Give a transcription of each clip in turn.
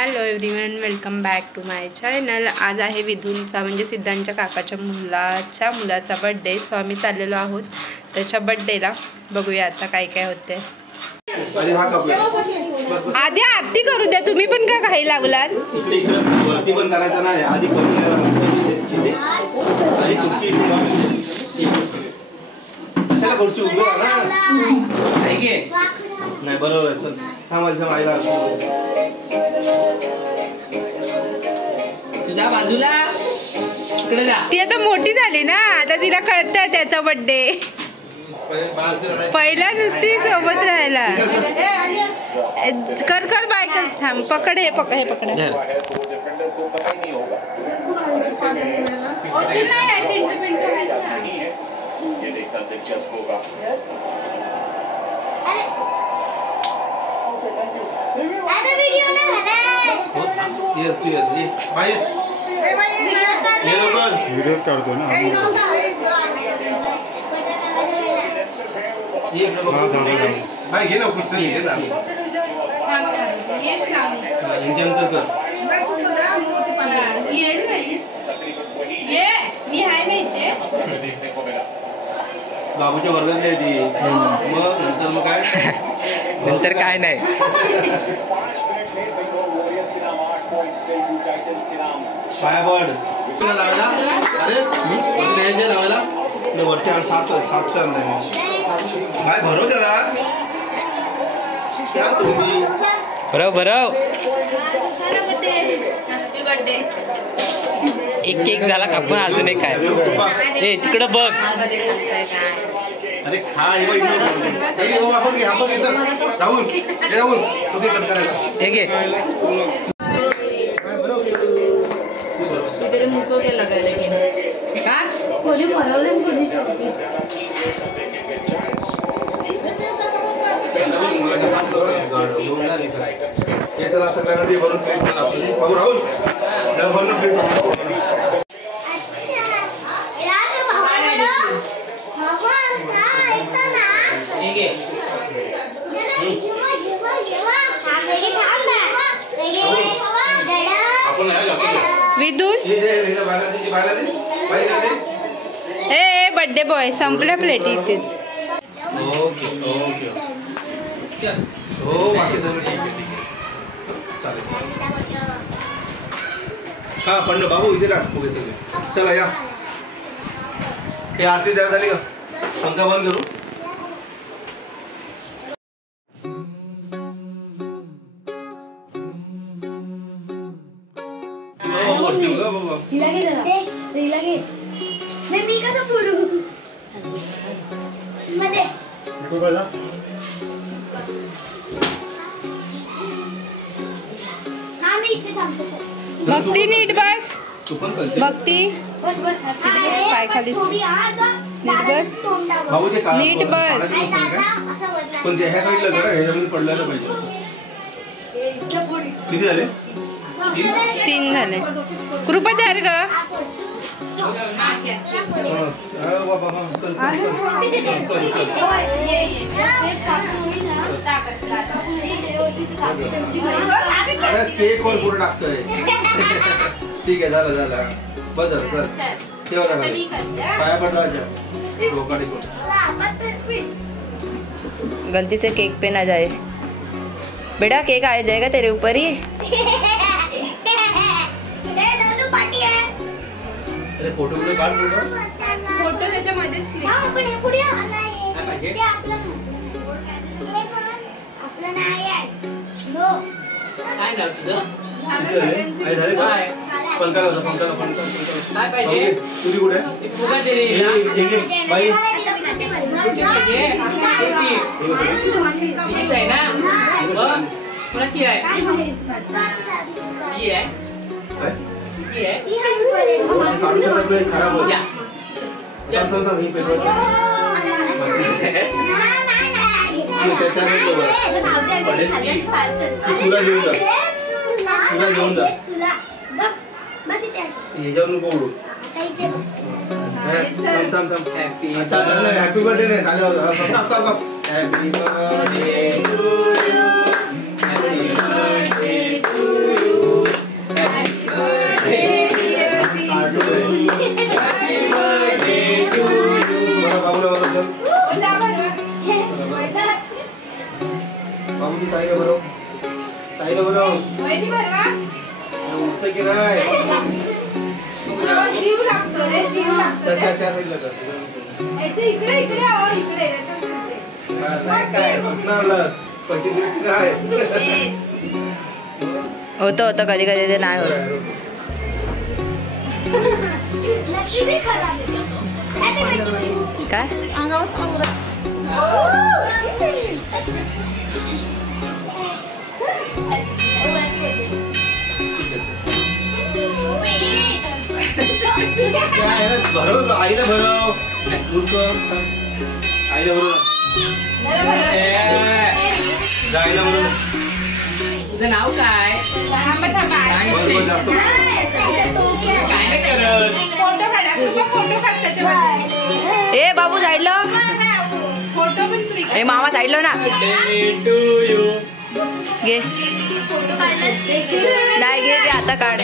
Hello everyone, welcome back to my channel. आज आहे विधूंचा म्हणजे सिद्धांच्या काकाच्या मुलाचा बर्थडे। सो आम्ही चाललेलो आहोत त्याच्या बर्थडेला। बघूया आता काय काय होते। आधी आरती करू द्या, तुम्ही पण का काही लागलात? वरती पण करायचं नाही, आधी करून कशाला खुर्ची उभी नाही बरोबर। चल थांब आईला तुझ्या बाजूला इकडे जा। ती आता मोठी झाली ना, आता तिला कळतं त्याचा बर्थडे। पहिला नुसती सोबत राहायला कर कर बाय कर। थांब पकड हे पकड हे पकड। व्हिडिओ काढतो ना। घे ना कुठं घे ना इंजन तर बाबूच्या वर्गात आहे ती। मग नंतर काय नाही। पाया पड लावायला। अरे लावायला वरच्या सात काय भरव त्याला क्या तुम्ही बरं एक केक झाला का पण अजून एक काय ए तिकडं बघ। अरे खा आपण राहुल तू कट करायला हे घे। चला सगळ्यांना ते भरून राहुल विधून ए बर्थडे बॉय संपल्या प्लेटी इथेच। ओके ओके हो बाकी सगळं ठीक आहे चालेल। हा पण बाबू इथे राख पुढे सगळे। चला या हे आरती तयार झाली का? पंखा बंद करू। भक्ती नीट बस। भक्ती पाय खाली नीट बस। नीट बस। पण ह्या साईडला जरा ह्याच्यामध्ये पडल्याला पाहिजे। किती झाले? 3 झाले। कृपा द्यार ग। केक वर पूर्ण टाकतोय। ठीक आहे झालं बस चल ठेवा पाया पडला। गलती से केक पे ना जाए बेटा, केक आ जाएगा तेरे ऊपर ही। अरे फोटो वीडियो काढ फोटो त्याच्यामध्येच तुझी कुठे बाई काढू शकत नाही, खराब होईल। तुला घेऊन जा ह्याच्यावरून बोलू। हॅपी बर्थडे नाही खाली happy birthday to you, happy birthday to you. मग वहिनी भरवा. उठतं की नाही जीव लागतो रे, जीव लागतो रे. त्या साईडला कर. इकडे इकडे इकडे. नाही काय कुठं आणलास? पैसे दिवशी नाही होतं होतं कधी कधी ते नाही होत. काय भरव आईला भरव मूर्ख आईला भरव आईला भरव. तुझं नाव काय? जास्त काय नाही करत. फोटो काढा, फोटो काढ त्याच्यामध्ये. ए बाबू साईडला. फोटो पण क्लिक. ए मामा साईडला ना. To you. घे नाही घे घे आता काढ.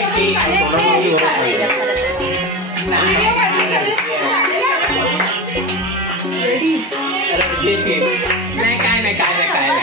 नाही काय नाही काय नाही काय नाही.